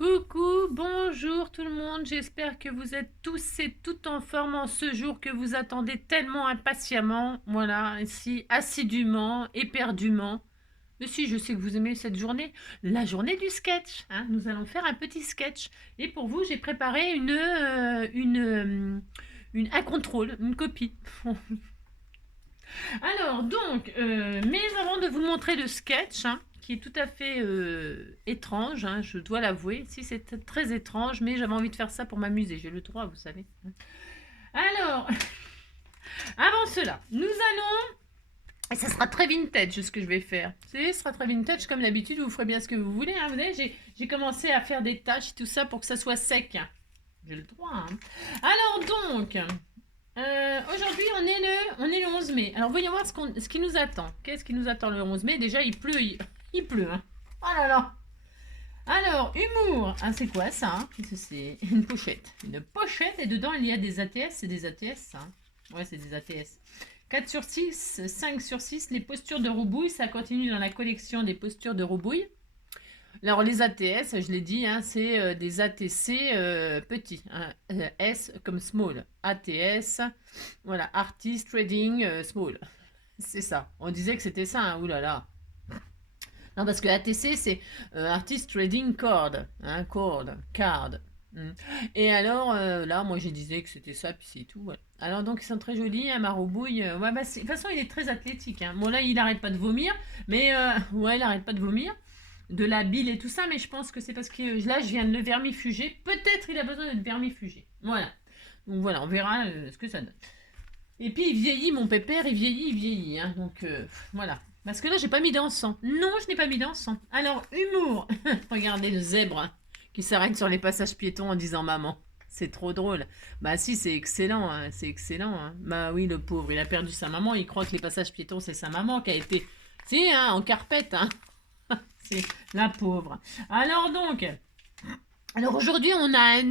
Coucou, bonjour tout le monde, j'espère que vous êtes tous et toutes en forme en ce jour que vous attendez tellement impatiemment, voilà, ainsi assidûment, éperdument. Mais si, je sais que vous aimez cette journée, la journée du sketch, hein. Nous allons faire un petit sketch. Et pour vous, j'ai préparé un contrôle, une copie. Alors, donc, mais avant de vous montrer le sketch, hein, qui est tout à fait étrange, hein, je dois l'avouer. Si, c'est très étrange, mais j'avais envie de faire ça pour m'amuser. J'ai le droit, vous savez. Alors, avant cela, nous allons. Et ça sera très vintage ce que je vais faire. Ce sera très vintage comme d'habitude, vous ferez bien ce que vous voulez. Hein. Vous voyez, j'ai commencé à faire des tâches et tout ça pour que ça soit sec. J'ai le droit. Hein. Alors donc, aujourd'hui, on est le 11 mai. Alors, voyons voir ce qui nous attend. Qu'est-ce qui nous attend le 11 mai? Déjà, il pleut. Il pleut. Hein. Oh là là. Alors, humour. Ah, c'est quoi ça? Hein? Qu'est-ce que c'est? Une pochette. Une pochette et dedans, il y a des ATS. C'est des ATS, ça. Hein. Ouais, c'est des ATS. 4 sur 6, 5 sur 6, les postures de Roubouille. Ça continue dans la collection des postures de Roubouille. Alors les ATS, je l'ai dit, hein, c'est des ATC petits, hein, S comme small, ATS, voilà, Artist Trading Small, c'est ça. On disait que c'était ça, hein, oulala. Non, parce que ATC c'est Artist Trading Card, hein, card. Et alors là, moi je disais que c'était ça, puis c'est tout. Voilà. Alors donc ils sont très jolis, hein, Maroubouille. Ouais, bah, de toute façon il est très athlétique. Hein. Bon là il arrête pas de vomir, mais ouais il arrête pas de vomir de la bile et tout ça, mais je pense que c'est parce que là, je viens de le vermifuger. Peut-être il a besoin d'être vermifugé. Voilà. Donc voilà, on verra ce que ça donne. Et puis il vieillit, mon pépère, il vieillit. Hein, donc voilà. Parce que là, j'ai pas mis d'encens. Non, je n'ai pas mis d'encens. Alors, humour. Regardez le zèbre hein, qui s'arrête sur les passages piétons en disant maman. C'est trop drôle. Bah si, c'est excellent. Hein, c'est excellent. Hein. Bah oui, le pauvre, il a perdu sa maman. Il croit que les passages piétons, c'est sa maman qui a été... Si, hein, en carpette. Hein. C'est la pauvre. Alors donc, alors aujourd'hui on a un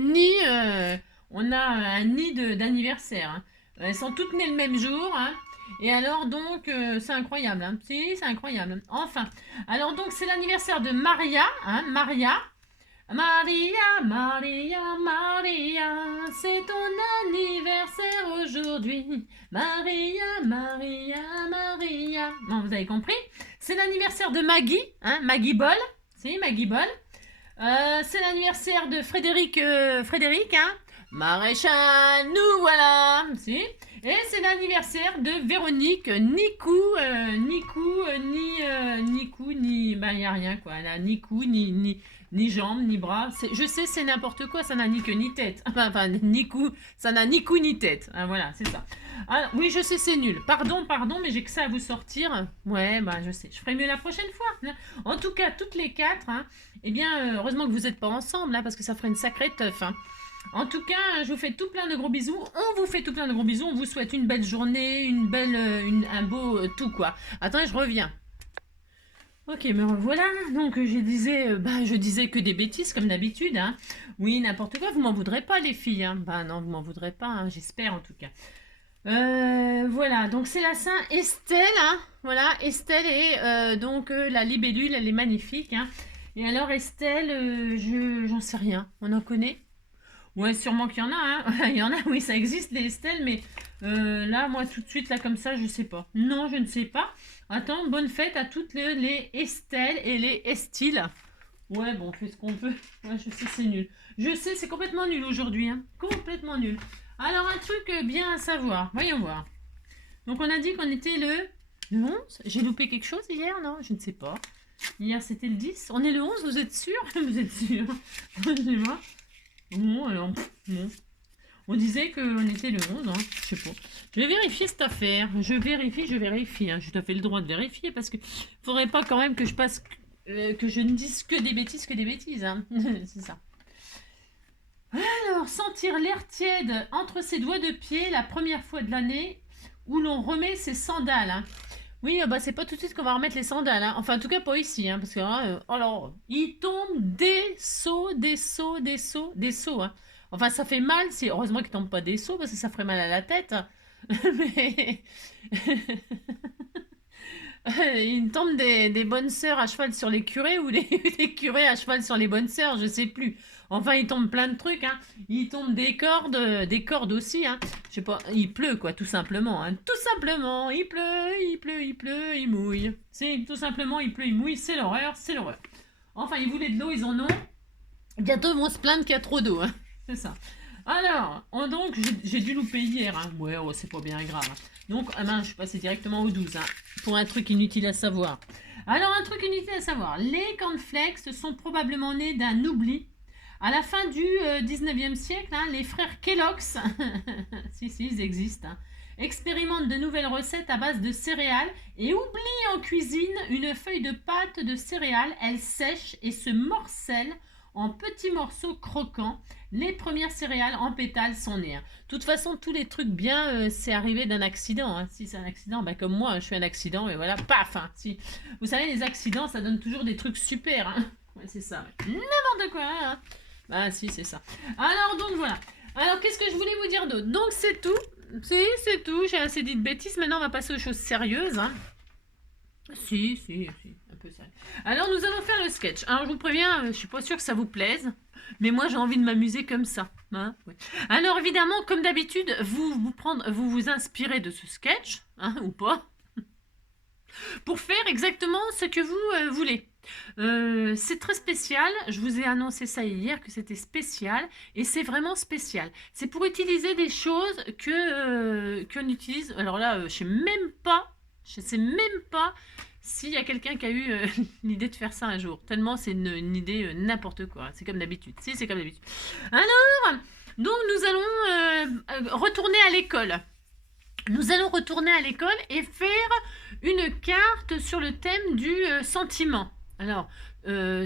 nid d'anniversaire. Hein. Elles sont toutes nées le même jour. Hein. Et alors donc, c'est incroyable. Hein. Si, c'est incroyable. Enfin, alors donc c'est l'anniversaire de Maria. Hein, Maria. Maria, Maria, Maria, c'est ton anniversaire aujourd'hui. Maria, Maria, Maria. Bon, vous avez compris? C'est l'anniversaire de Maggie, hein, Maggie Boll. Si, Maggie Boll. C'est l'anniversaire de Frédéric, hein. Maréchal, nous voilà. Si. Et c'est l'anniversaire de Véronique, Nikou, ni. Bah, il n'y a rien, quoi. Elle a ni cou, ni jambes, ni bras. Je sais, c'est n'importe quoi, ça n'a ni queue ni tête. Enfin, ni cou, ça n'a ni cou ni tête. Hein, voilà, c'est ça. Alors, oui, je sais, c'est nul. Pardon, mais j'ai que ça à vous sortir. Ouais, bah, je sais. Je ferai mieux la prochaine fois. En tout cas, toutes les quatre, hein, eh bien, heureusement que vous n'êtes pas ensemble, là, parce que ça ferait une sacrée teuf. Hein. En tout cas, je vous fais tout plein de gros bisous. On vous fait tout plein de gros bisous. On vous souhaite une belle journée, un beau tout, quoi. Attends, je reviens. Ok, me revoilà. Donc, je disais que des bêtises, comme d'habitude. Hein. Oui, n'importe quoi. Vous m'en voudrez pas, les filles. Hein. Bah non, vous m'en voudrez pas. Hein, j'espère, en tout cas. Voilà, donc c'est la Saint Estelle, hein, voilà, Estelle et donc la libellule, elle est magnifique, hein. Et alors Estelle, j'en sais rien, on en connaît? Ouais, sûrement qu'il y en a, hein. Il y en a, oui, ça existe les Estelle, mais là, moi, tout de suite, là, comme ça, je sais pas. Non, je ne sais pas. Attends, bonne fête à toutes les Estelle et les Estiles. Ouais, bon, on fait ce qu'on peut. Ouais, je sais, c'est nul. Je sais, c'est complètement nul aujourd'hui, hein. Complètement nul. Alors, un truc bien à savoir. Voyons voir. Donc, on a dit qu'on était le 11. J'ai loupé quelque chose hier, non? Je ne sais pas. Hier, c'était le 10. On est le 11, vous êtes sûr? Vous êtes sûr? Je sais pas. Bon, alors, bon. On disait qu'on était le 11, hein. Je sais pas. Je vais vérifier cette affaire. Je vérifie. Hein. Je te fais le droit de vérifier parce que faudrait pas quand même que je passe... que je ne dise que des bêtises, hein. C'est ça. Alors, sentir l'air tiède entre ses doigts de pied la première fois de l'année où l'on remet ses sandales. Hein. Oui, bah c'est pas tout de suite qu'on va remettre les sandales. Hein. Enfin, en tout cas, pas ici. Hein, parce que, alors, il tombe des seaux. Hein. Enfin, ça fait mal. Heureusement qu'il tombe pas des seaux parce que ça ferait mal à la tête. Mais... Il tombe des bonnes sœurs à cheval sur les curés ou les curés à cheval sur les bonnes sœurs, je sais plus. Enfin, il tombe plein de trucs, hein. Il tombe des cordes aussi, hein. Je sais pas, il pleut quoi, tout simplement, hein. Tout simplement, il pleut, il pleut, il pleut, il mouille. C'est tout simplement, il pleut, il mouille, c'est l'horreur, c'est l'horreur. Enfin, ils voulaient de l'eau, ils en ont. Bientôt, ils vont se plaindre qu'il y a trop d'eau, hein. C'est ça. Alors, donc, j'ai dû louper hier, hein. Ouais, oh, c'est pas bien grave, hein. Donc, ah ben, je suis passée directement au 12, hein, pour un truc inutile à savoir. Alors, un truc inutile à savoir. Les cornflakes sont probablement nés d'un oubli. À la fin du 19e siècle, hein, les frères Kellogg's, si, ils existent, hein, expérimentent de nouvelles recettes à base de céréales et oublient en cuisine une feuille de pâte de céréales. Elle sèche et se morcelle en petits morceaux croquants. Les premières céréales en pétales sont nées. De toute façon, tous les trucs bien, c'est arrivé d'un accident, hein. Si c'est un accident, bah comme moi, je suis un accident, et voilà, paf, hein. Si. Vous savez, les accidents, ça donne toujours des trucs super, hein. Ouais, c'est ça. Ouais. N'importe quoi, hein. Bah si, c'est ça. Alors, donc, voilà. Alors, qu'est-ce que je voulais vous dire d'autre? Donc, c'est tout. Si, c'est tout. J'ai assez dit de bêtises. Maintenant, on va passer aux choses sérieuses, hein. Si, un peu sérieux. Alors, nous allons faire le sketch. Alors, je vous préviens, je suis pas sûre que ça vous plaise, mais moi, j'ai envie de m'amuser comme ça. Hein, ouais. Alors, évidemment, comme d'habitude, vous vous inspirez de ce sketch, hein, ou pas, pour faire exactement ce que vous voulez. C'est très spécial, je vous ai annoncé ça hier que c'était spécial, et c'est vraiment spécial. C'est pour utiliser des choses qu'on utilise, alors là, je sais même pas s'il y a quelqu'un qui a eu l'idée de faire ça un jour, tellement c'est une idée n'importe quoi, c'est comme d'habitude. Si, c'est comme d'habitude. Alors, donc nous allons retourner à l'école. Nous allons retourner à l'école et faire une carte sur le thème du sentiment. Alors,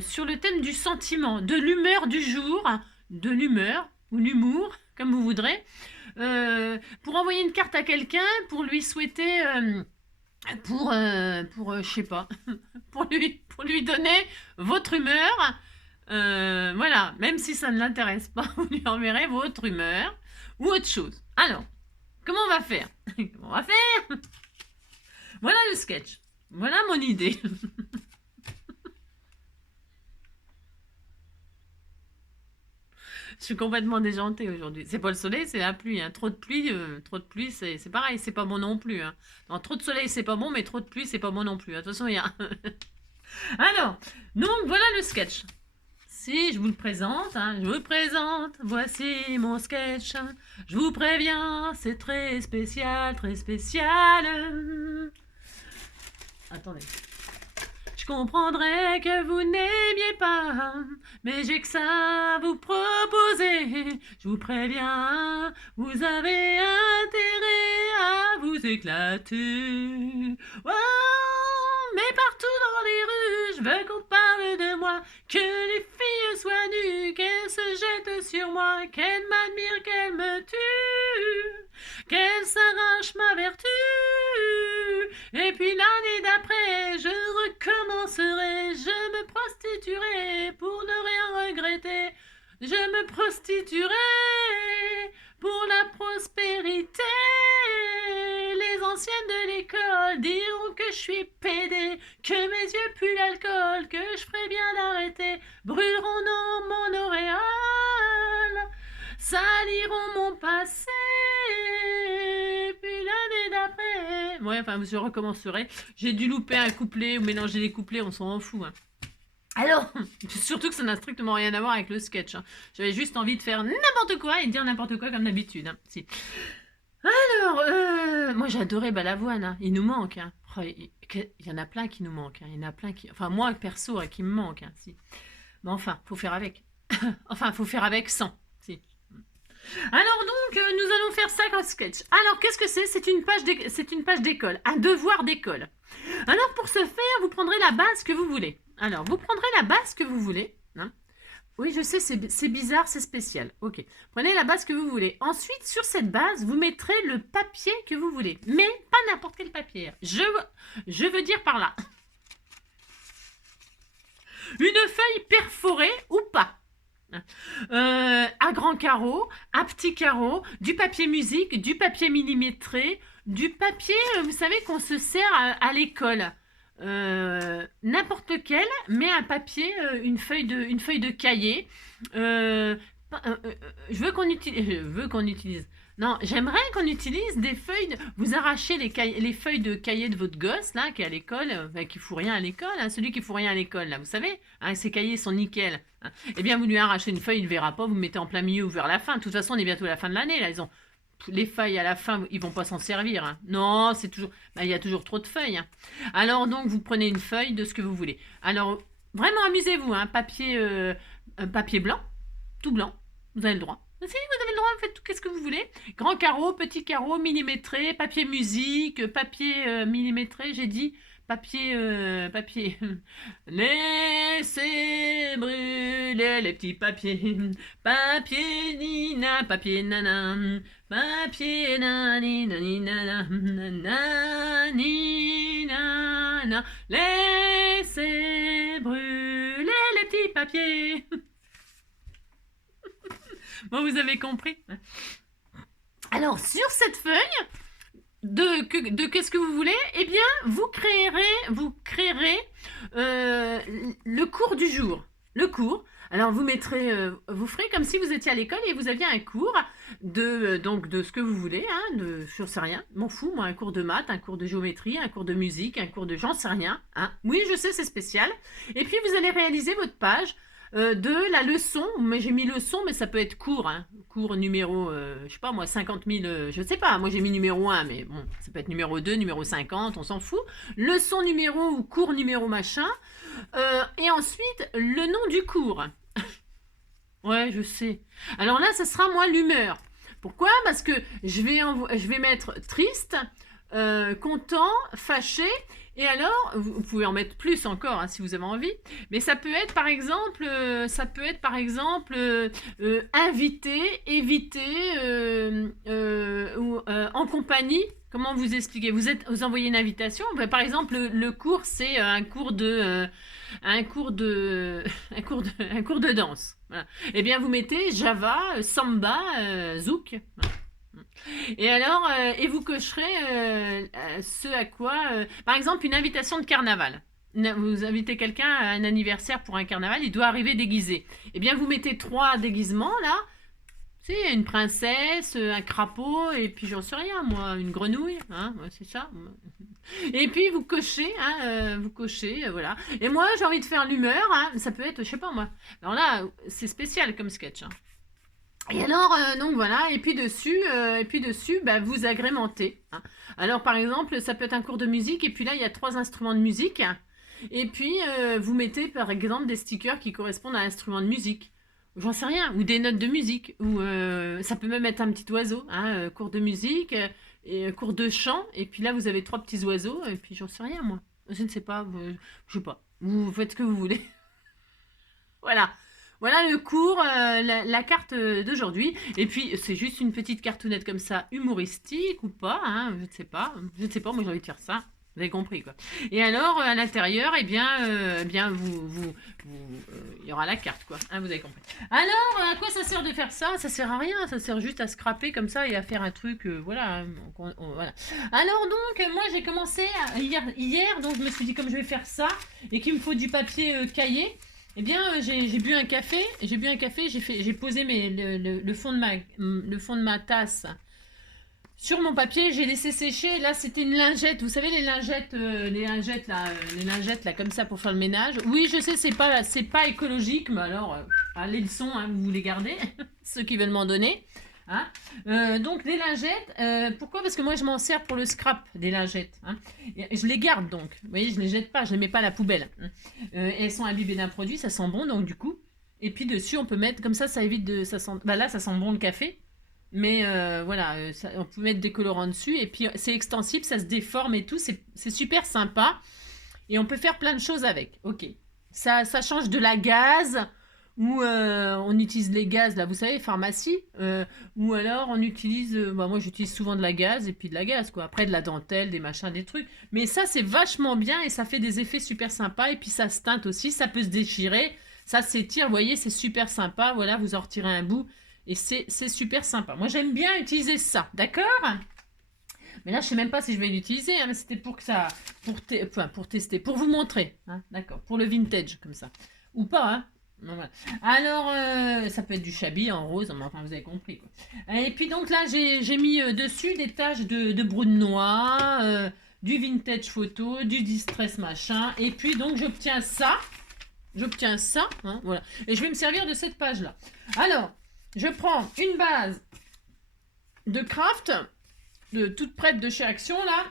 sur le thème du sentiment, de l'humeur du jour, de l'humeur ou l'humour, comme vous voudrez, pour envoyer une carte à quelqu'un, pour lui souhaiter, je sais pas, pour lui donner votre humeur. Voilà, même si ça ne l'intéresse pas, vous lui enverrez votre humeur ou autre chose. Alors, comment on va faire? Comment on va faire? Voilà le sketch. Voilà mon idée. Je suis complètement déjantée aujourd'hui. C'est pas le soleil, c'est la pluie, hein. Trop de pluie, c'est pareil, c'est pas bon non plus, hein. Non, trop de soleil, c'est pas bon, mais trop de pluie, c'est pas bon non plus. Attention, il y a... Alors, donc voilà le sketch. Si je vous le présente, hein, je vous le présente, voici mon sketch. Je vous préviens, c'est très spécial, très spécial. Attendez. Je comprendrais que vous n'aimiez pas, mais j'ai que ça à vous proposer. Je vous préviens, vous avez intérêt à vous éclater. Oh, mais partout dans les rues, je veux qu'on parle de moi, que les filles soient nues, qu'elles se jettent sur moi, qu'elles m'admirent, qu'elles me tuent, qu'elles s'arrachent ma vertu. Et puis l'année d'après, je recommencerai, je me prostituerai pour ne rien regretter. Je me prostituerai pour la prospérité. Les anciennes de l'école diront que je suis pédé, que mes yeux puent l'alcool, que je ferai bien d'arrêter. Brûleront dans mon auréole, saliront mon passé. Puis l'année d'après... Ouais, enfin, je recommencerai. J'ai dû louper un couplet ou mélanger les couplets, on s'en fout, hein. Alors, surtout que ça n'a strictement rien à voir avec le sketch, hein. J'avais juste envie de faire n'importe quoi et de dire n'importe quoi comme d'habitude, hein. Si. Alors, moi j'adorais Balavoine, hein. Il nous manque, hein. Oh, il y en a plein qui nous manquent, hein. Il y en a plein qui... Enfin, moi, perso, qui me manque, hein. Si. Mais enfin, faut faire avec. Enfin, faut faire avec sans. Si. Alors donc, nous allons faire ça comme sketch. Alors, qu'est-ce que c'est? C'est une page d'école, un devoir d'école. Alors, pour ce faire, vous prendrez la base que vous voulez. Alors, vous prendrez la base que vous voulez. Hein. Oui, je sais, c'est bizarre, c'est spécial. Ok. Prenez la base que vous voulez. Ensuite, sur cette base, vous mettrez le papier que vous voulez. Mais pas n'importe quel papier. Je veux dire par là. Une feuille perforée ou pas. À grands carreaux, à petits carreaux, du papier musique, du papier millimétré, du papier, vous savez, qu'on se sert à l'école. n'importe lequel, mais un papier, une feuille de cahier. Euh, je veux qu'on utilise. Non, j'aimerais qu'on utilise des feuilles. Vous arrachez les feuilles de cahier de votre gosse, là, qui est à l'école, qui fout rien à l'école, hein, celui qui fout rien à l'école, là, vous savez, hein, ces cahiers sont nickel. Hein. Eh bien, vous lui arrachez une feuille, il ne verra pas, vous mettez en plein milieu ou vers la fin. De toute façon, on est bientôt à la fin de l'année, là, les feuilles à la fin, ils vont pas s'en servir. Hein. Non, c'est toujours, il y a toujours trop de feuilles. Hein. Alors donc, vous prenez une feuille de ce que vous voulez. Alors, vraiment amusez-vous, hein, papier blanc, tout blanc, vous avez le droit. Si, vous avez le droit, vous faites tout, qu'est-ce que vous voulez. Grand carreau, petit carreau, millimétré, papier musique, papier millimétré, j'ai dit. Papier. Laissez brûler les petits papiers. Papier nina, papier nana. Papier nani, nani, nana. Nani, nana. Laissez brûler les petits papiers. Bon, vous avez compris. Alors, sur cette feuille, de qu'est-ce que vous voulez, eh bien, vous créerez le cours du jour. Le cours. Alors, vous ferez comme si vous étiez à l'école et vous aviez un cours de ce que vous voulez, hein, je sais rien, m'en fous, moi, un cours de maths, un cours de géométrie, un cours de musique, un cours de j'en sais rien, hein. Oui, je sais, c'est spécial. Et puis, vous allez réaliser votre page de la leçon, mais j'ai mis leçon, mais ça peut être cours, hein. Cours numéro, je sais pas moi, 50 000, je sais pas, moi j'ai mis numéro 1, mais bon, ça peut être numéro 2, numéro 50, on s'en fout. Leçon numéro ou cours numéro machin, et ensuite le nom du cours. Ouais, je sais. Alors là, ça sera moi l'humeur. Pourquoi? Parce que je vais mettre triste, content, fâché. Et alors, vous pouvez en mettre plus encore hein, si vous avez envie, mais ça peut être par exemple, invité, éviter, ou en compagnie. Comment vous expliquer? Vous envoyez une invitation. Par exemple, le cours c'est un cours de danse. Voilà. Eh bien, vous mettez Java, Samba, Zouk. Voilà. Et alors, et vous cocherez ce à quoi, par exemple, une invitation de carnaval. Vous invitez quelqu'un à un anniversaire pour un carnaval, il doit arriver déguisé. Eh bien, vous mettez 3 déguisements là. C'est une princesse, un crapaud, et puis j'en sais rien, moi, une grenouille, hein, ouais, c'est ça. Et puis vous cochez, hein, voilà. Et moi, j'ai envie de faire l'humeur, hein, ça peut être, je sais pas moi. Alors là, c'est spécial comme sketch. Hein. Et alors, donc voilà, et puis dessus, bah, vous agrémentez. Hein. Alors par exemple, ça peut être un cours de musique, et puis là, il y a 3 instruments de musique. Et puis, vous mettez par exemple des stickers qui correspondent à l'instrument de musique. J'en sais rien, ou des notes de musique, ou ça peut même être un petit oiseau, hein, cours de musique, et cours de chant, et puis là, vous avez 3 petits oiseaux, et puis j'en sais rien, moi. Je ne sais pas, je sais pas. Vous faites ce que vous voulez. Voilà. Voilà le cours, la carte d'aujourd'hui. Et puis, c'est juste une petite cartoonette comme ça, humoristique ou pas, hein, je ne sais pas. Je ne sais pas, moi j'ai envie de faire ça. Vous avez compris, quoi. Et alors, à l'intérieur, il y aura la carte, quoi. Hein, vous avez compris. Alors, à quoi ça sert de faire ça? Ça sert à rien. Ça sert juste à scraper comme ça et à faire un truc, voilà. Hein, voilà. Alors, donc, moi, j'ai commencé hier, donc je me suis dit, comme je vais faire ça et qu'il me faut du papier cahier, eh bien, j'ai bu un café. J'ai posé le fond de ma tasse sur mon papier. J'ai laissé sécher. Là, c'était une lingette. Vous savez les lingettes là, comme ça pour faire le ménage. Oui, je sais, c'est pas écologique, mais alors, les leçons, hein, vous les gardez, ceux qui veulent m'en donner. Hein donc les lingettes, pourquoi? Parce que moi je m'en sers pour le scrap des lingettes. Hein. Et je les garde donc. Vous voyez, je les jette pas, je les mets pas à la poubelle. Hein. Elles sont imbibées d'un produit, ça sent bon donc du coup. Et puis dessus on peut mettre comme ça évite de, ça sent. Bah là ça sent bon le café. Mais voilà, on peut mettre des colorants dessus et puis c'est extensible, ça se déforme et tout, c'est super sympa. Et on peut faire plein de choses avec. Ok, ça change de la gaze. Ou on utilise les gaz, là, vous savez, pharmacie. Ou alors on utilise, moi j'utilise souvent de la gaze et puis de la gaze, quoi. Après de la dentelle, des machins, des trucs. Mais ça, c'est vachement bien et ça fait des effets super sympas. Et puis ça se teinte aussi, ça peut se déchirer, ça s'étire, vous voyez, c'est super sympa. Voilà, vous en retirez un bout et c'est super sympa. Moi j'aime bien utiliser ça, d'accord? Mais là, je sais même pas si je vais l'utiliser, hein, mais c'était pour que ça, pour tester, pour vous montrer, hein, d'accord, pour le vintage comme ça, ou pas, hein. Bon, voilà. Alors, ça peut être du chablis en rose, mais enfin, vous avez compris, quoi. Et puis donc là, j'ai mis dessus des taches de brune noix, du vintage photo, du distress machin, et puis donc j'obtiens ça, hein, voilà. Et je vais me servir de cette page-là. Alors, je prends une base de craft, toute prête de chez Action, là.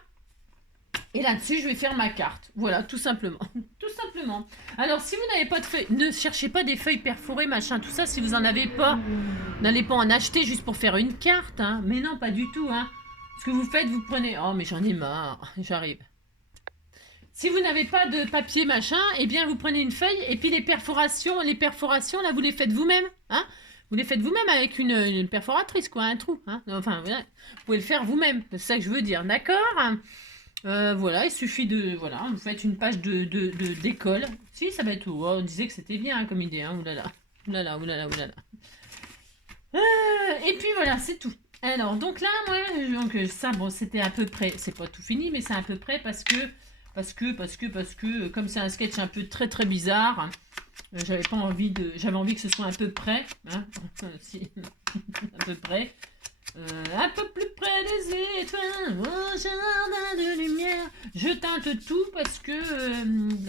Et là-dessus, je vais faire ma carte. Voilà, tout simplement. Tout simplement. Alors, si vous n'avez pas de feuilles, ne cherchez pas des feuilles perforées, machin, tout ça. Si vous n'en avez pas, n'allez pas en acheter juste pour faire une carte. Hein. Mais non, pas du tout. Hein. Ce que vous faites, vous prenez... Oh, mais j'en ai marre. J'arrive. Si vous n'avez pas de papier, machin, eh bien, vous prenez une feuille et puis les perforations, là, vous les faites vous-même. Hein. Vous les faites vous-même avec une perforatrice, quoi, un trou. Hein. Enfin, voilà. Vous pouvez le faire vous-même. C'est ça que je veux dire. D'accord ? Voilà, il suffit de... Voilà, vous faites une page d'école. Si, ça va être tout. Oh, on disait que c'était bien hein, comme idée. Hein. Oulala. Oulala, oulala, oulala. Et puis voilà, c'est tout. Alors, donc là, moi, donc, ça, bon, c'était à peu près... C'est pas tout fini, mais c'est à peu près parce que comme c'est un sketch un peu très très bizarre, j'avais envie que ce soit à peu près, hein, si, à peu près, un peu plus près des étoiles, au jardin de lumière. Je teinte tout parce que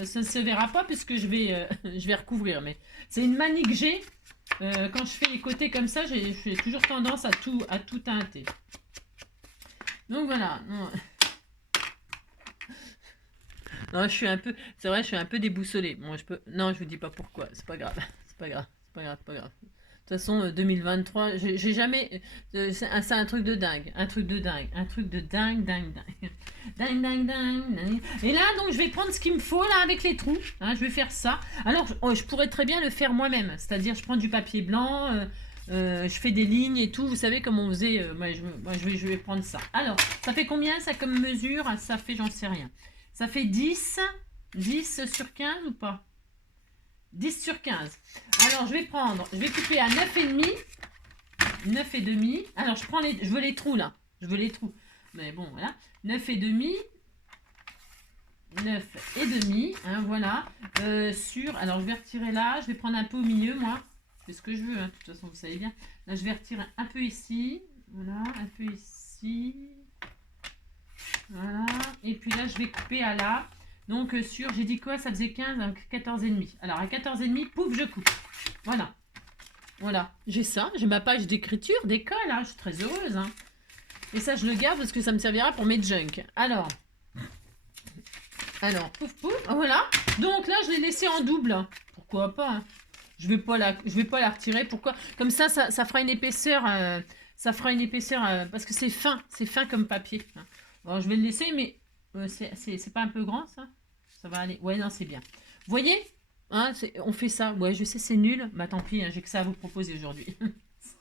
ça ne se verra pas puisque je vais recouvrir, mais c'est une manie que j'ai. Quand je fais les côtés comme ça, j'ai toujours tendance à tout teinter. Donc voilà. Non, c'est vrai, je suis un peu déboussolée. Bon, non, je vous dis pas pourquoi. C'est pas grave. C'est pas grave. C'est pas grave. C'est pas grave. De toute façon, 2023, j'ai jamais. C'est un truc de dingue. Un truc de dingue. Un truc de dingue, dingue, dingue. Dingue, dingue, dingue, dingue. Et là, donc, je vais prendre ce qu'il me faut, là, avec les trous. Hein, je vais faire ça. Alors, je pourrais très bien le faire moi-même. C'est-à-dire, je prends du papier blanc. Je fais des lignes et tout. Vous savez comment on faisait. Je vais prendre ça. Alors, ça fait combien, ça, comme mesure? Ça fait, j'en sais rien. Ça fait 10 sur 15 ou pas? 10 sur 15. Alors, je vais couper à 9,5. 9,5. Alors, je veux les trous, là. Je veux les trous. Mais bon, voilà. 9,5. 9,5. Hein, voilà. Alors, je vais retirer là. Je vais prendre un peu au milieu, moi. Je fais ce que je veux, hein. De toute façon, vous savez bien. Là, je vais retirer un peu ici. Voilà, un peu ici. Voilà. Et puis là, je vais couper à là. Donc, j'ai dit quoi? Ça faisait 15, donc 14,5. Alors, à 14,5, pouf, je coupe. Voilà. Voilà. J'ai ça. J'ai ma page d'écriture, d'école. Hein. Je suis très heureuse. Hein. Et ça, je le garde parce que ça me servira pour mes junk. Alors, pouf, pouf. Voilà. Donc là, je l'ai laissé en double. Pourquoi pas hein. Je vais pas la retirer. Pourquoi? Comme ça fera une épaisseur. Parce que c'est fin. C'est fin comme papier. Hein. Bon, je vais le laisser, mais c'est pas un peu grand, ça? Ça va aller. Ouais, non, c'est bien. Vous voyez hein, on fait ça. Ouais, je sais, c'est nul. Bah, tant pis, hein, j'ai que ça à vous proposer aujourd'hui.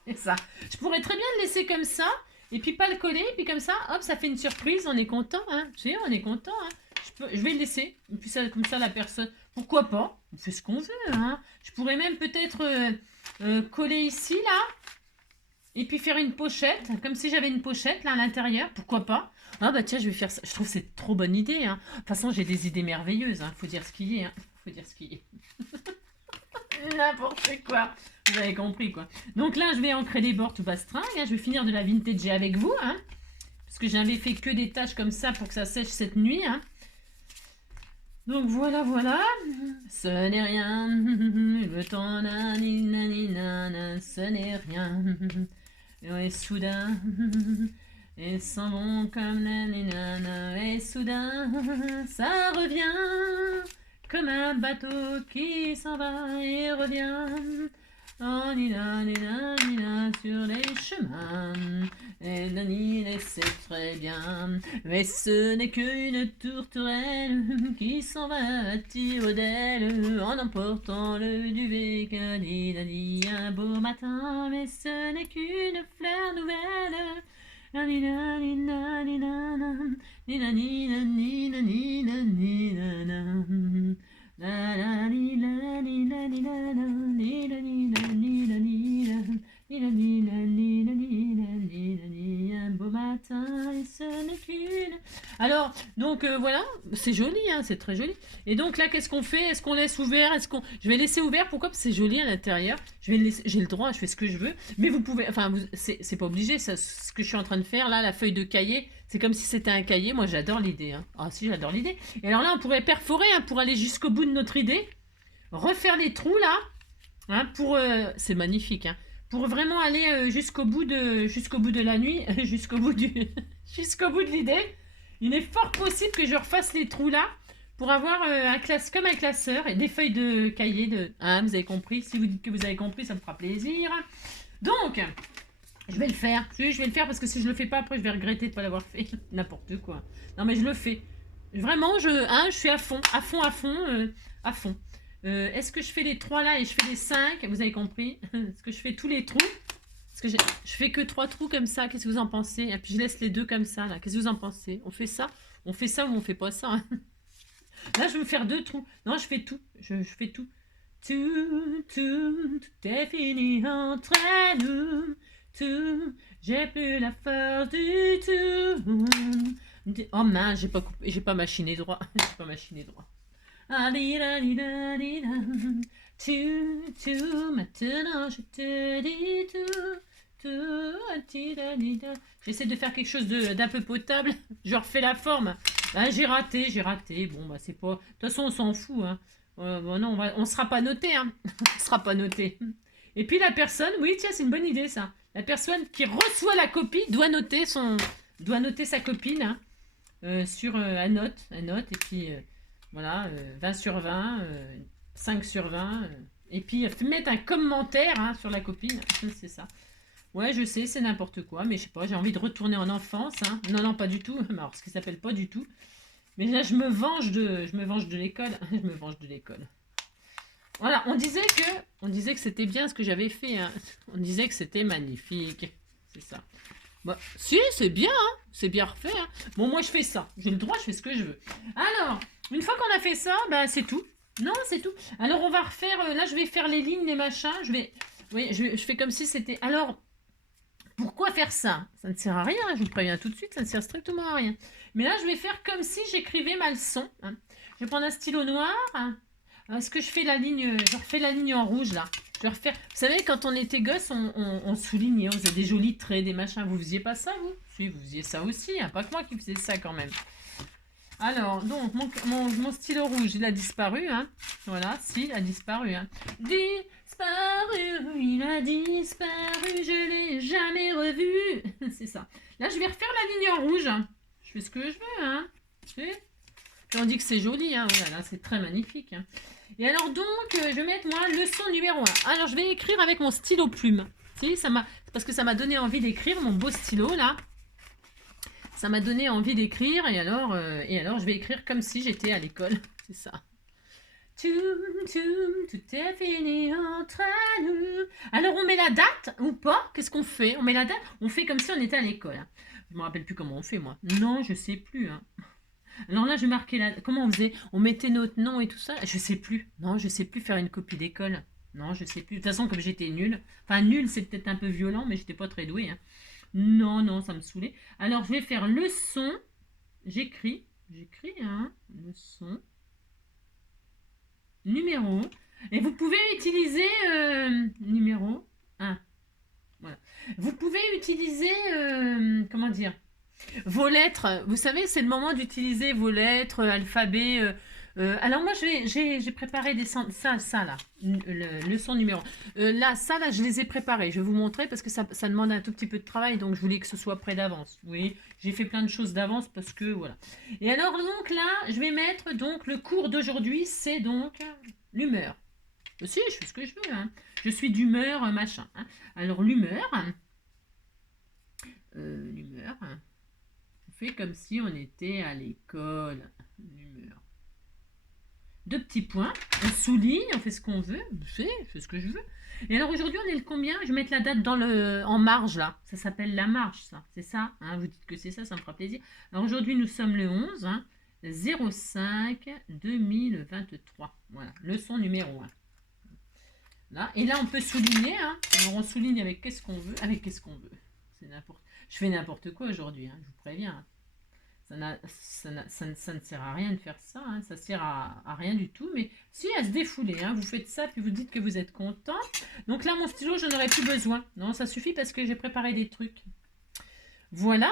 C'est ça. Je pourrais très bien le laisser comme ça, et puis pas le coller, et puis comme ça, hop, ça fait une surprise. On est content, hein. Tu sais, on est content, hein. Je vais le laisser. Et puis ça, comme ça, la personne... Pourquoi pas? On fait ce qu'on veut, hein. Je pourrais même peut-être coller ici, là. Et puis faire une pochette, comme si j'avais une pochette là à l'intérieur, pourquoi pas? Ah bah tiens, je vais faire ça. Je trouve que c'est une trop bonne idée. Hein. De toute façon, j'ai des idées merveilleuses. Hein. Faut dire ce qu'il y est. Hein. Faut dire ce qu'il y est. N'importe quoi. Vous avez compris quoi. Donc là, je vais ancrer les bords tout bastringue. Hein. Je vais finir de la vintage avec vous. Hein. Parce que j'avais fait que des tâches comme ça pour que ça sèche cette nuit. Hein. Donc voilà, voilà. Ce n'est rien. Le temps, ce n'est rien. Et soudain, et sans bon comme nanana, et soudain, ça revient comme un bateau qui s'en va et revient. Oh, nina, nina, nina, sur les chemins, et Dani c'est très bien, mais ce n'est qu'une tourterelle qui s'en va à tire d'aile en emportant le duvet que Dani un beau matin, mais ce n'est qu'une fleur nouvelle. Nina, nina, nina, nina, nina, nina, nina, nina, la la li la li la li la la li la li la li la li la li la li la li la li la li la li un beau matin et ce n'est D'accord. Donc voilà, c'est joli, hein, c'est très joli. Et donc là, qu'est-ce qu'on fait? Est-ce qu'on laisse ouvert? Je vais laisser ouvert. Pourquoi? Parce que c'est joli à l'intérieur. Je vais le laisser... J'ai le droit, je fais ce que je veux. Mais vous pouvez, enfin, c'est pas obligé. Ça, ce que je suis en train de faire là, la feuille de cahier, c'est comme si c'était un cahier. Moi, j'adore l'idée. Hein. Ah si, j'adore l'idée. Et alors là, on pourrait perforer hein, pour aller jusqu'au bout de notre idée, refaire les trous là, hein, pour. C'est magnifique. Hein. Pour vraiment aller jusqu'au bout de la nuit, jusqu'au bout jusqu'au bout de l'idée. Il est fort possible que je refasse les trous là pour avoir comme un classeur et des feuilles de cahier de. Hein, vous avez compris. Si vous dites que vous avez compris, ça me fera plaisir. Donc, je vais le faire. Je vais le faire parce que si je le fais pas après, je vais regretter de ne pas l'avoir fait. N'importe quoi. Non mais je le fais. Vraiment, je suis à fond, à fond, à fond, à fond. Est-ce que je fais les 3 là et je fais les 5? Vous avez compris? Est-ce que je fais tous les trous? Parce que je fais que 3 trous comme ça. Qu'est-ce que vous en pensez? Et puis je laisse les 2 comme ça là. Qu'est-ce que vous en pensez? On fait ça? On fait ça ou on fait pas ça? Hein. Là, je vais me faire 2 trous. Non, je fais tout. Je fais tout. Tout est fini entre nous. Tout, j'ai plus la force du tout. Oh mince, j'ai pas machiné droit. J'ai pas machiné droit. Tout, maintenant je te dis tout. J'essaie de faire quelque chose d'un peu potable. Je refais la forme. Ah, j'ai raté. Bon, bah c'est pas. De toute façon, on s'en fout. Hein. Bon, non, on sera pas noté. Hein. On sera pas noté. Et puis la personne, oui, tiens, c'est une bonne idée ça. La personne qui reçoit la copie doit noter sa copine hein, sur un note, et puis voilà, 20 sur 20, 5 sur 20, et puis mettre un commentaire hein, sur la copine, c'est ça. Ouais, je sais, c'est n'importe quoi, mais je sais pas, j'ai envie de retourner en enfance. Hein. Non, pas du tout. Alors, ce qui s'appelle pas du tout. Mais là, je me venge de l'école. Je me venge de l'école. Voilà, on disait que c'était bien ce que j'avais fait. Hein. On disait que c'était magnifique. C'est ça. Bah, si, c'est bien, hein. C'est bien refait. Hein. Bon, moi, je fais ça. J'ai le droit, je fais ce que je veux. Alors, une fois qu'on a fait ça, bah, c'est tout. Non, c'est tout. Alors, on va refaire... là, je vais faire les lignes, les machins. Je fais comme si c'était... Alors, pourquoi faire ça? Ça ne sert à rien, je vous préviens tout de suite, ça ne sert strictement à rien. Mais là, je vais faire comme si j'écrivais ma leçon. Hein. Je vais prendre un stylo noir. Hein. Est-ce que je fais la ligne, je refais la ligne en rouge là. Je vais refaire. Vous savez, quand on était gosse, on soulignait, on faisait des jolis traits, des machins. Vous faisiez pas ça, vous? Si, vous faisiez ça aussi, hein. Pas que moi qui faisais ça quand même. Alors, donc, mon stylo rouge, il a disparu. Hein. Voilà, si, il a disparu. Hein. Disparu, il a disparu, je l'ai jamais revu. C'est ça. Là, je vais refaire la ligne en rouge. Hein. Je fais ce que je veux. Hein. Puis on dit que c'est joli. Hein. Voilà, c'est très magnifique. Hein. Et alors, donc, je vais mettre, moi, leçon numéro 1. Alors, je vais écrire avec mon stylo plume. Si, parce que ça m'a donné envie d'écrire, mon beau stylo, là. Ça m'a donné envie d'écrire et alors je vais écrire comme si j'étais à l'école. C'est ça. Tout est fini entre nous. Alors on met la date ou pas? Qu'est-ce qu'on fait? On met la date? On fait comme si on était à l'école. Hein. Je me rappelle plus comment on fait moi. Non, je sais plus. Hein. Alors là, je marquais la... Comment on faisait? On mettait notre nom et tout ça? Je sais plus. Non, je sais plus faire une copie d'école. Non, je sais plus. De toute façon, comme j'étais nulle. Enfin, nulle, c'est peut-être un peu violent, mais j'étais pas très douée. Hein. Non, ça me saoulait. Alors, je vais faire leçon. J'écris, hein, leçon. Numéro. Et vous pouvez utiliser numéro 1. Voilà. Vous pouvez utiliser, comment dire, vos lettres. Vous savez, c'est le moment d'utiliser vos lettres, alphabet. Alors moi, j'ai préparé ça là, leçon numéro. Là, je les ai préparés. Je vais vous montrer parce que ça demande un tout petit peu de travail, donc je voulais que ce soit prêt d'avance. Oui, j'ai fait plein de choses d'avance parce que voilà. Et alors donc là, je vais mettre donc le cours d'aujourd'hui, c'est donc l'humeur. Aussi, je fais ce que je veux. Hein. Je suis d'humeur, machin. Hein. Alors l'humeur, on fait comme si on était à l'école. L'humeur. 2 petits points, on souligne, on fait ce qu'on veut, je fais ce que je veux. Et alors aujourd'hui, on est le combien? Je vais mettre la date en marge là, ça s'appelle la marge ça, c'est ça, hein, vous dites que c'est ça, ça me fera plaisir. Alors aujourd'hui, nous sommes le 11, hein, 05 2023, voilà, leçon numéro 1. Là, et là, on peut souligner, hein, alors on souligne avec qu'est-ce qu'on veut, c'est n'importe. Je fais n'importe quoi aujourd'hui, hein, je vous préviens. Hein. Ça ne sert à rien de faire ça, hein. Ça sert à rien du tout, mais si, à se défouler, hein. Vous faites ça, puis vous dites que vous êtes content. Donc là, mon stylo, je n'en aurai plus besoin. Non, ça suffit parce que j'ai préparé des trucs. Voilà.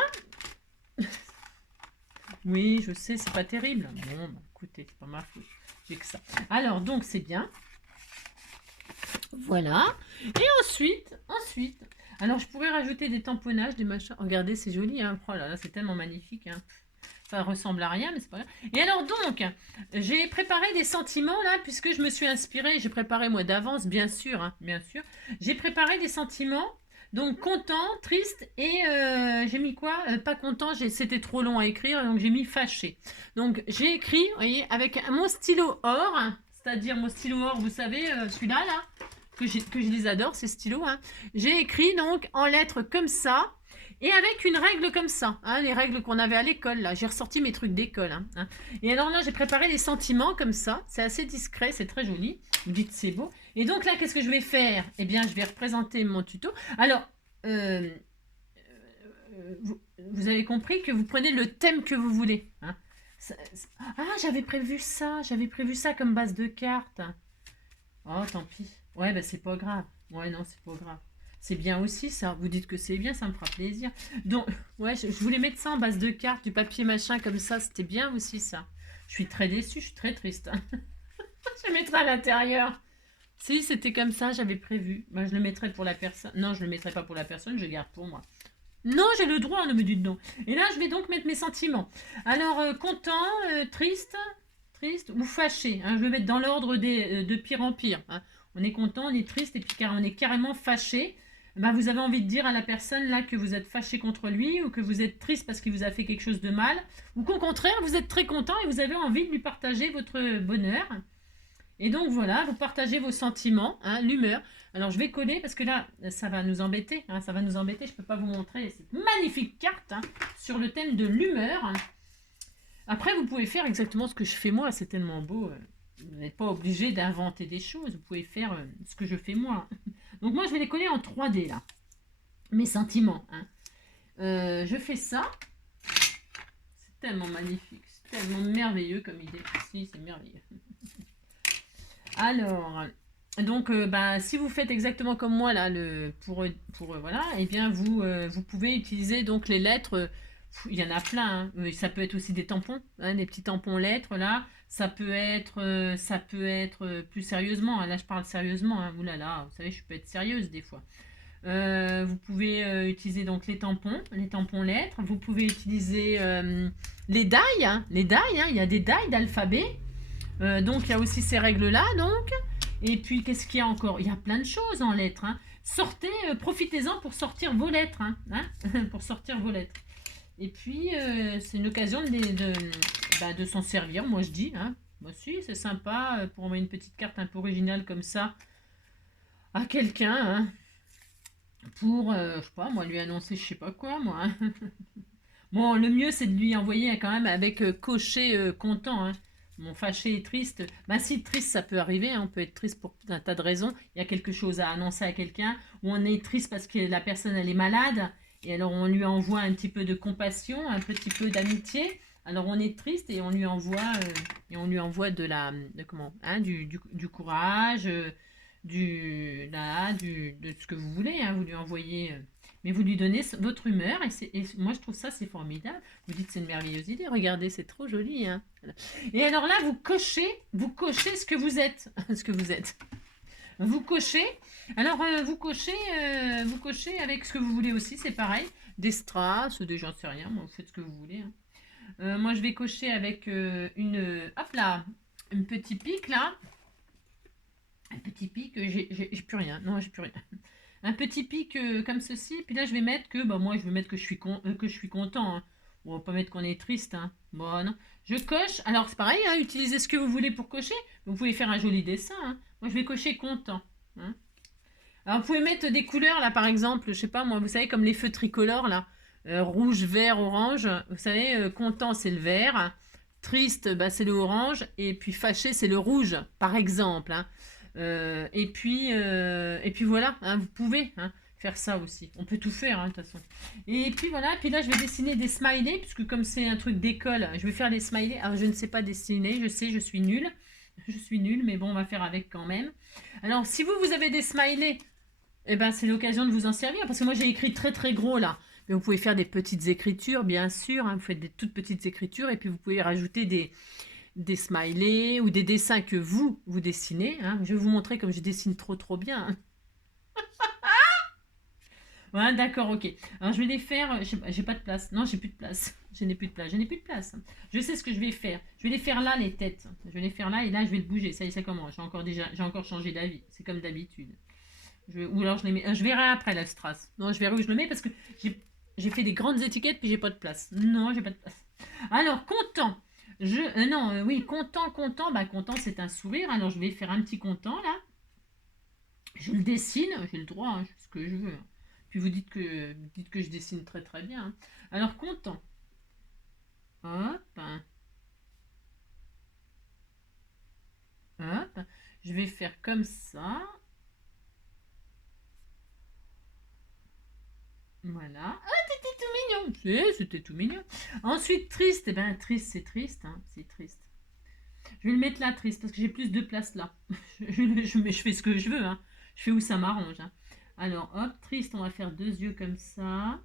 Oui, je sais, c'est pas terrible. Bon, bah, écoutez, c'est pas ma faute. J'ai que ça. Alors, donc, c'est bien. Voilà. Et ensuite, alors je pourrais rajouter des tamponnages, des machins. Regardez, c'est joli, hein. Oh là là, c'est tellement magnifique, hein. Ça ressemble à rien, mais c'est pas grave. Et alors donc, j'ai préparé des sentiments là, puisque je me suis inspirée. J'ai préparé moi d'avance, bien sûr, hein, bien sûr. J'ai préparé des sentiments. Donc content, triste et j'ai mis quoi? Pas content, c'était trop long à écrire, donc j'ai mis fâché. Donc j'ai écrit, vous voyez, avec mon stylo or, c'est-à-dire mon stylo or, vous savez, celui-là, là, que je les adore, ces stylos. Hein. J'ai écrit donc en lettres comme ça, et avec une règle comme ça, hein, les règles qu'on avait à l'école, là. J'ai ressorti mes trucs d'école. Hein. Et alors là, j'ai préparé les sentiments comme ça. C'est assez discret, c'est très joli. Vous dites c'est beau. Et donc là, qu'est-ce que je vais faire? Eh bien, je vais représenter mon tuto. Alors, vous avez compris que vous prenez le thème que vous voulez. Hein. Ah, j'avais prévu ça comme base de cartes. Oh, tant pis. Ouais, bah c'est pas grave. Ouais, non, c'est pas grave. C'est bien aussi ça. Vous dites que c'est bien, ça me fera plaisir. Donc, ouais, je voulais mettre ça en base de cartes, du papier machin comme ça. C'était bien aussi ça. Je suis très déçue, je suis très triste. Je mettrai à l'intérieur. Si c'était comme ça, j'avais prévu. Bah, je le mettrais pour la personne. Non, je le mettrai pas pour la personne, je le garde pour moi. Non, j'ai le droit, ne me dites non. Et là, je vais donc mettre mes sentiments. Alors, content, triste ou fâché. Hein, je vais mettre dans l'ordre de pire en pire. Hein. On est content, on est triste, et puis on est carrément fâché. Ben, vous avez envie de dire à la personne là que vous êtes fâché contre lui, ou que vous êtes triste parce qu'il vous a fait quelque chose de mal, ou qu'au contraire, vous êtes très content et vous avez envie de lui partager votre bonheur. Et donc voilà, vous partagez vos sentiments, hein, l'humeur. Alors je vais coller parce que là, ça va nous embêter. Hein, ça va nous embêter. Je ne peux pas vous montrer cette magnifique carte hein, sur le thème de l'humeur. Après, vous pouvez faire exactement ce que je fais moi. C'est tellement beau. Vous n'êtes pas obligé d'inventer des choses. Vous pouvez faire ce que je fais moi. Donc moi, je vais les coller en 3D là. Mes sentiments. Hein. Je fais ça. C'est tellement magnifique. C'est tellement merveilleux comme idée. Si, c'est merveilleux. Alors, donc, si vous faites exactement comme moi là, voilà, eh bien vous pouvez utiliser donc les lettres. Il y en a plein. Hein. Ça peut être aussi des tampons, hein, des petits tampons lettres là. Ça peut être plus sérieusement. Hein. Là, je parle sérieusement. Hein. Ouh là là, vous savez, je peux être sérieuse des fois. Vous pouvez utiliser donc les tampons lettres. Vous pouvez utiliser les die. Hein. Les die, hein. Il y a des die d'alphabet. Donc il y a aussi ces règles-là, donc. Et puis qu'est-ce qu'il y a encore? Il y a plein de choses en lettres. Hein. Sortez, profitez-en pour sortir vos lettres. Hein. Pour sortir vos lettres. Et puis c'est une occasion de s'en servir, moi je dis. Hein. Moi aussi, c'est sympa pour envoyer une petite carte un peu originale comme ça à quelqu'un. Hein. Pour, je sais pas, moi lui annoncer je sais pas quoi, moi. Hein. Bon, le mieux c'est de lui envoyer quand même avec cocher content. Hein. Bon, fâché et triste. Ben, si triste, ça peut arriver. Hein. On peut être triste pour un tas de raisons. Il y a quelque chose à annoncer à quelqu'un. Ou on est triste parce que la personne, elle est malade. Et alors, on lui envoie un petit peu de compassion, un petit peu d'amitié. Alors, on est triste et on lui envoie, de du courage, de ce que vous voulez. Hein. Vous lui envoyez... mais vous lui donnez votre humeur et moi je trouve ça c'est formidable. Vous dites c'est une merveilleuse idée, regardez c'est trop joli. Hein. Et alors là vous cochez ce que vous êtes. Ce que vous êtes. Vous cochez. Alors vous cochez avec ce que vous voulez aussi, c'est pareil. Des strass, des j'en sais rien, moi, vous faites ce que vous voulez. Hein. Moi je vais cocher avec un petit pic là. Un petit pic, j'ai plus rien. Non, j'ai plus rien. Un petit pic comme ceci, puis là je vais mettre que, moi je vais mettre que je suis content. Hein. On va pas mettre qu'on est triste. Hein. Bon, non. Je coche, alors c'est pareil, hein, utilisez ce que vous voulez pour cocher. Vous pouvez faire un joli dessin. Hein. Moi je vais cocher content. Hein. Alors vous pouvez mettre des couleurs là par exemple, je sais pas moi, vous savez comme les feux tricolores là, rouge, vert, orange. Vous savez, content c'est le vert, triste c'est le orange, et puis fâché c'est le rouge par exemple. Hein. Et puis voilà, hein, vous pouvez. Hein. faire ça aussi. On peut tout faire, hein, de toute façon. Et puis voilà, puis là, je vais dessiner des smileys, puisque comme c'est un truc d'école, je vais faire des smileys. Alors, je ne sais pas dessiner, je sais, je suis nulle. Je suis nulle, mais bon, on va faire avec quand même. Alors, si vous avez des smileys, eh ben, c'est l'occasion de vous en servir, parce que moi, j'ai écrit très très gros là. Mais vous pouvez faire des petites écritures, bien sûr. Hein, vous faites des toutes petites écritures, et puis vous pouvez rajouter des smileys ou des dessins que vous dessinez. Hein. Je vais vous montrer comme je dessine trop bien. Hein. Ouais, d'accord, ok. Alors, je vais les faire. J'ai pas de place. Non, j'ai plus de place. Je n'ai plus de place. Je n'ai plus de place. Je sais ce que je vais faire. Je vais les faire là, les têtes. Je vais les faire là et là, je vais le bouger. Ça y est, ça commence. J'ai encore changé d'avis. C'est comme d'habitude. Ou alors, je les mets. Je verrai après la strass. Non, je verrai où je le mets parce que j'ai fait des grandes étiquettes puis j'ai pas de place. Non, j'ai pas de place. Alors, content. Non, oui, content. Bah, content, c'est un sourire. Alors, je vais faire un petit content là. Je le dessine, j'ai le droit, hein, je fais ce que je veux. Hein. Puis vous dites que je dessine très très bien. Hein. Alors content. Hop, hein, hop. Je vais faire comme ça. Voilà. Ah, t'étais tout mignon. C'était tout mignon. Ensuite, triste. Eh ben, triste, c'est triste. Hein. C'est triste. Je vais le mettre là, triste, parce que j'ai plus de place là. je fais ce que je veux. Hein. Je fais où ça m'arrange. Hein. Alors, hop, triste, on va faire deux yeux comme ça.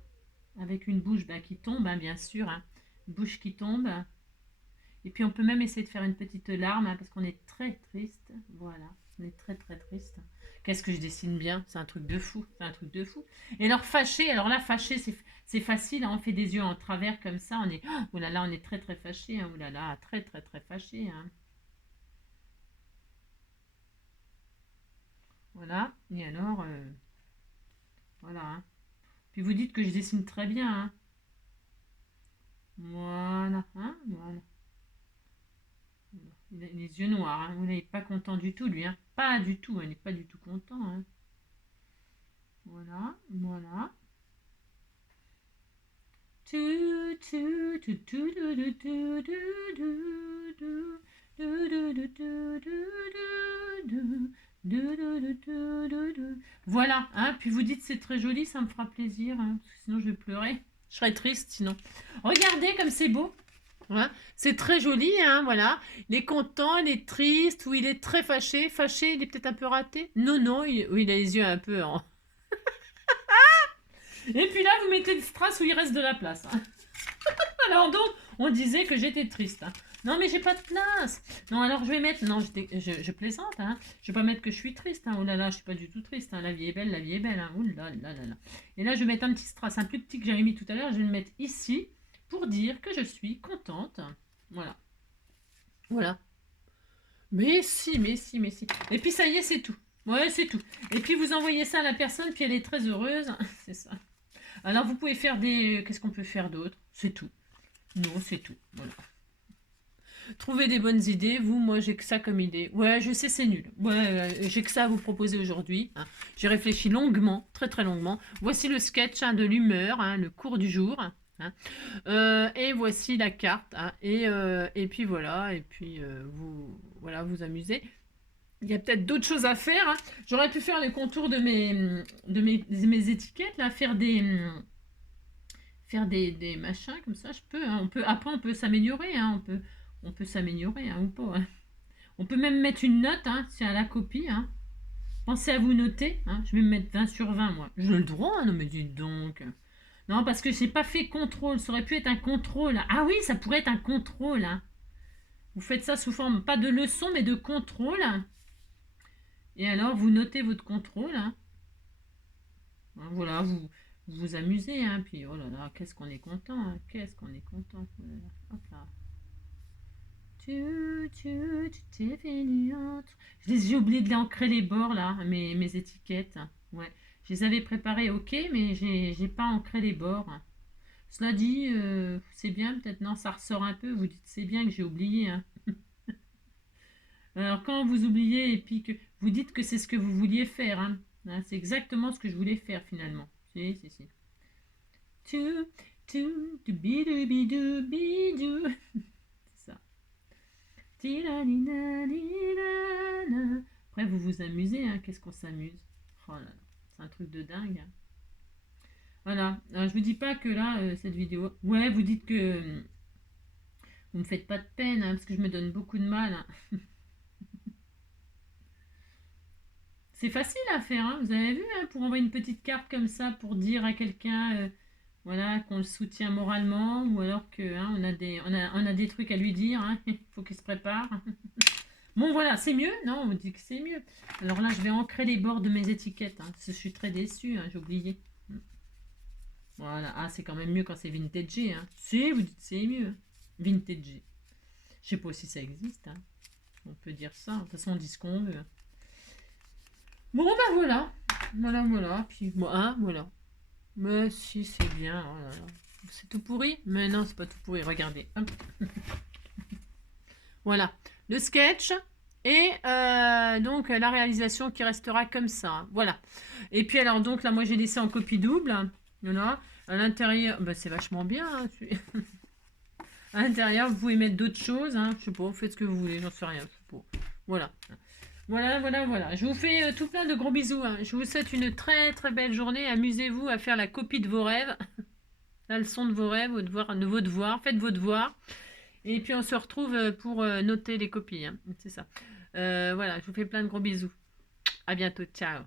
Avec une bouche bah, qui tombe, hein, bien sûr. Hein. Une bouche qui tombe. Et puis on peut même essayer de faire une petite larme, hein, parce qu'on est très triste. Voilà, on est très très triste. Qu'est-ce que je dessine bien? C'est un truc de fou. C'est un truc de fou. Et alors fâché, alors là, fâché, c'est facile. Hein, on fait des yeux en travers comme ça. On est, oh là là, on est très très fâché. Hein, oh là là, très très très fâché. Hein. Voilà. Et alors, voilà. Hein. Puis vous dites que je dessine très bien. Hein. Voilà. Hein, voilà. Il a les yeux noirs, hein. Vous n'êtes pas content du tout, lui. Hein. Pas du tout, il n'est pas du tout content. Hein. Voilà, voilà. Voilà, hein, puis vous dites c'est très joli, ça me fera plaisir, hein, parce que sinon je vais pleurer. Je serais triste sinon. Regardez comme c'est beau. Ouais, c'est très joli, hein, voilà. Il est content, il est triste, ou il est très fâché. Fâché, il est peut-être un peu raté. Non, non, il a les yeux un peu en... Et puis là, vous mettez le strass où il reste de la place. Hein. Alors donc, on disait que j'étais triste. Hein. Non, mais j'ai pas de place. Non, alors je vais mettre... Non, je plaisante. Hein. Je vais pas mettre que je suis triste. Hein. Oh là là, je suis pas du tout triste. Hein. La vie est belle, la vie est belle. Hein. Ouh là là là là. Et là, je vais mettre un petit strass, un plus petit que j'avais mis tout à l'heure. Je vais le mettre ici pour dire que je suis contente. Voilà. Voilà. Mais si, mais si, mais si. Et puis ça y est, c'est tout. Ouais, c'est tout. Et puis vous envoyez ça à la personne, puis elle est très heureuse. C'est ça. Alors vous pouvez faire des... Qu'est-ce qu'on peut faire d'autre? C'est tout. Non, c'est tout. Voilà. Trouvez des bonnes idées. Vous, moi, j'ai que ça comme idée. Ouais, je sais, c'est nul. Ouais, j'ai que ça à vous proposer aujourd'hui. Hein. J'ai réfléchi longuement, très très longuement. Voici le sketch hein, de l'humeur, hein, le cours du jour. Hein. Et voici la carte. Hein. Et puis voilà. Et puis voilà, vous amusez. Il y a peut-être d'autres choses à faire. Hein. J'aurais pu faire les contours de mes étiquettes, là, faire des machins comme ça. Je peux. Hein. Après, on peut s'améliorer. Hein. On peut s'améliorer hein, ou pas. Hein. On peut même mettre une note hein, si à la copie. Hein. Pensez à vous noter. Hein. Je vais me mettre 20 sur 20, moi. J'ai le droit, hein, non mais dites donc. Non, parce que j'ai pas fait contrôle. Ça aurait pu être un contrôle. Ah oui, ça pourrait être un contrôle. Hein. Vous faites ça sous forme, pas de leçon, mais de contrôle. Et alors, vous notez votre contrôle. Hein. Voilà, vous vous amusez. Hein. Puis, oh là là, qu'est-ce qu'on est content. Hein. Qu'est-ce qu'on est content. Oh là là. Hop là. Tu t'es venu entre... J'ai oublié de l'ancrer les bords, là, mes étiquettes. Ouais. Je les avais préparées, ok, mais j'ai pas ancré les bords. Cela dit, c'est bien, peut-être, non, ça ressort un peu. Vous dites, c'est bien que j'ai oublié. Hein. Alors, quand vous oubliez et puis que vous dites que c'est ce que vous vouliez faire, hein. Hein, c'est exactement ce que je voulais faire, finalement. Si, si, si. Tu, bidou, bidou, bidou. C'est ça. Après, vous vous amusez, hein. Qu'est-ce qu'on s'amuse? Oh là là, c'est un truc de dingue. Hein. Voilà. Alors, je vous dis pas que là, cette vidéo... Ouais, vous dites que vous me faites pas de peine, hein, parce que je me donne beaucoup de mal, hein. C'est facile à faire, hein, vous avez vu, hein, pour envoyer une petite carte comme ça, pour dire à quelqu'un, voilà, qu'on le soutient moralement, ou alors que, hein, on a des trucs à lui dire, hein, il faut qu'il se prépare. Bon, voilà, c'est mieux? Non, on me dit que c'est mieux. Alors là, je vais ancrer les bords de mes étiquettes, hein, parce que je suis très déçue, hein, j'ai oublié. Voilà, ah, c'est quand même mieux quand c'est vintage, hein. Si, vous dites c'est mieux. Vintage. Je sais pas si ça existe, hein. On peut dire ça. De toute façon, on dit ce qu'on veut. Bon, ben voilà. Voilà, voilà. Puis, bon, hein, voilà. Mais si, c'est bien. Oh là là. C'est tout pourri? Mais non, c'est pas tout pourri. Regardez. Hop. Voilà. Le sketch et donc la réalisation qui restera comme ça. Voilà. Et puis alors, donc là, moi, j'ai laissé en copie double. Voilà. À l'intérieur, bah, c'est vachement bien, hein. À l'intérieur, vous pouvez mettre d'autres choses, hein. Je sais pas, vous faites ce que vous voulez, j'en sais rien. Je sais pas. Voilà. Voilà, voilà, voilà. Je vous fais tout plein de gros bisous, hein. Je vous souhaite une très très belle journée. Amusez-vous à faire la copie de vos rêves. La leçon de vos rêves, de vos devoirs. Faites vos devoirs. Et puis on se retrouve pour noter les copies, hein. C'est ça. Voilà, je vous fais plein de gros bisous. À bientôt. Ciao.